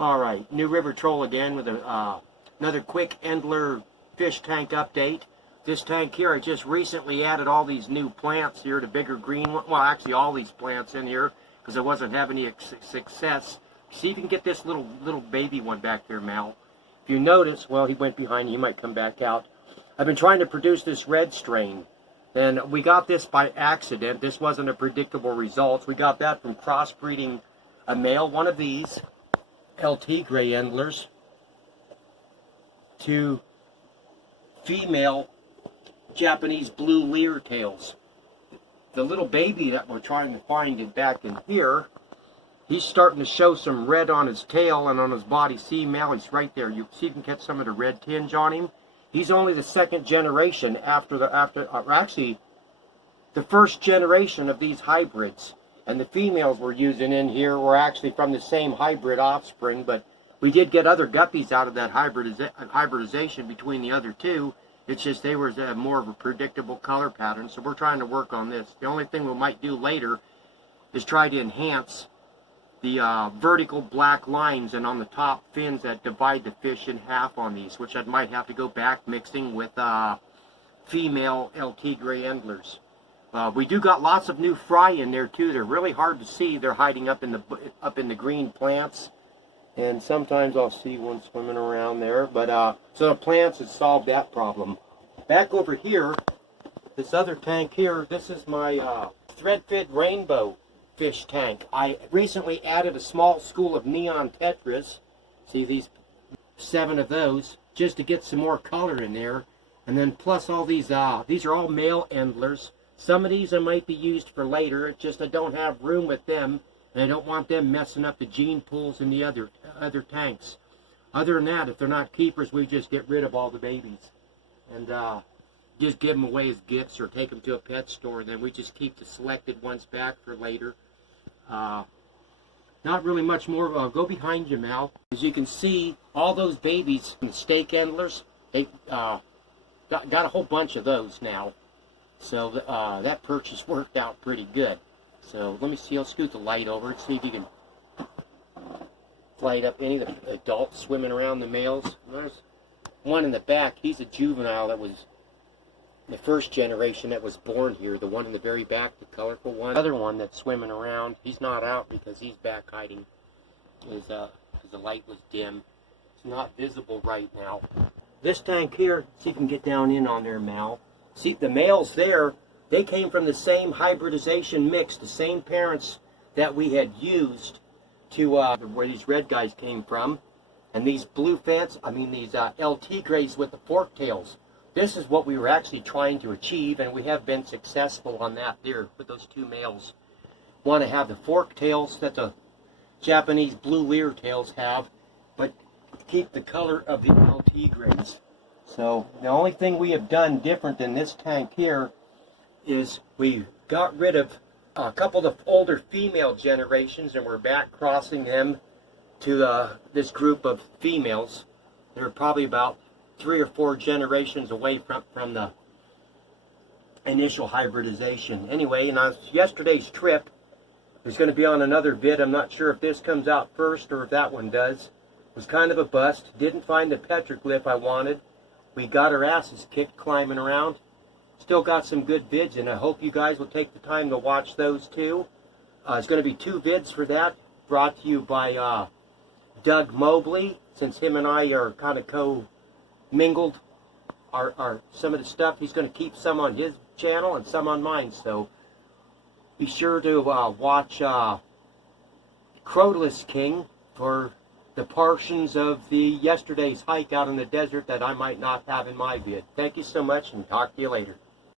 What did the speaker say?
Alright, New River Troll again with another quick Endler fish tank update. This tank here, I just recently added all these new plants here, the bigger green one. Well, actually all these plants in here, because I wasn't having any success. See if you can get this little baby one back there, Mal. If you notice, well, he went behind, he might come back out. I've been trying to produce this red strain. And we got this by accident. This wasn't a predictable result. We got that from crossbreeding a male one of these LT gray Endlers to female Japanese blue leer tails. The little baby that we're trying to find back in here, he's starting to show some red on his tail and on his body. See, Mal, he's right there. You see, you can catch some of the red tinge on him. He's only the second generation actually the first generation of these hybrids. And the females we're using in here were actually from the same hybrid offspring, but we did get other guppies out of that hybridization between the other two. It's just they were more of a predictable color pattern, so we're trying to work on this. The only thing we might do later is try to enhance the vertical black lines and on the top fins that divide the fish in half on these, which I might have to go back mixing with female LT gray Endlers. We do got lots of new fry in there too. They're really hard to see. They're hiding up in the green plants, and sometimes I'll see one swimming around there. But so the plants have solved that problem. Back over here, this other tank here. This is my thread-fed rainbow fish tank. I recently added a small school of neon tetras. See these 7 of those, just to get some more color in there, and then plus all these are all male Endlers. Some of these I might be used for later. It's just I don't have room with them, and I don't want them messing up the gene pools in the other tanks. Other than that, if they're not keepers, we just get rid of all the babies and just give them away as gifts or take them to a pet store. Then we just keep the selected ones back for later. Not really much more. Go behind you, Mal. As you can see, all those babies, the steak Endlers, they got a whole bunch of those now. So that purchase worked out pretty good. So let me see, I'll scoot the light over and see if you can light up any of the adults swimming around the males. There's one in the back. He's a juvenile that was the first generation that was born here. The one in the very back, the colorful one. Other one that's swimming around, he's not out because he's back hiding because the light was dim. It's not visible right now. This tank here, see if you can get down in on there, Mal. See, the males there, they came from the same hybridization mix, the same parents that we had used to where these red guys came from. And these blue fans, these LT grays with the fork tails. This is what we were actually trying to achieve, and we have been successful on that there with those 2 males. Want to have the fork tails that the Japanese blue leer tails have, but keep the color of the LT grays. So the only thing we have done different than this tank here is we got rid of a couple of older female generations, and we're back crossing them to this group of females. They're probably about 3 or 4 generations away from the initial hybridization. Anyway, and on yesterday's trip, there's going to be on another vid. I'm not sure if this comes out first or if that one does. It was kind of a bust. Didn't find the petroglyph I wanted. We got our asses kicked climbing around. Still got some good vids, and I hope you guys will take the time to watch those too. There's going to be 2 vids for that, brought to you by Doug Mobley, since him and I are kind of co-mingled some of the stuff. He's going to keep some on his channel and some on mine, so be sure to watch Crotalus King for the portions of yesterday's hike out in the desert that I might not have in my vid. Thank you so much, and talk to you later.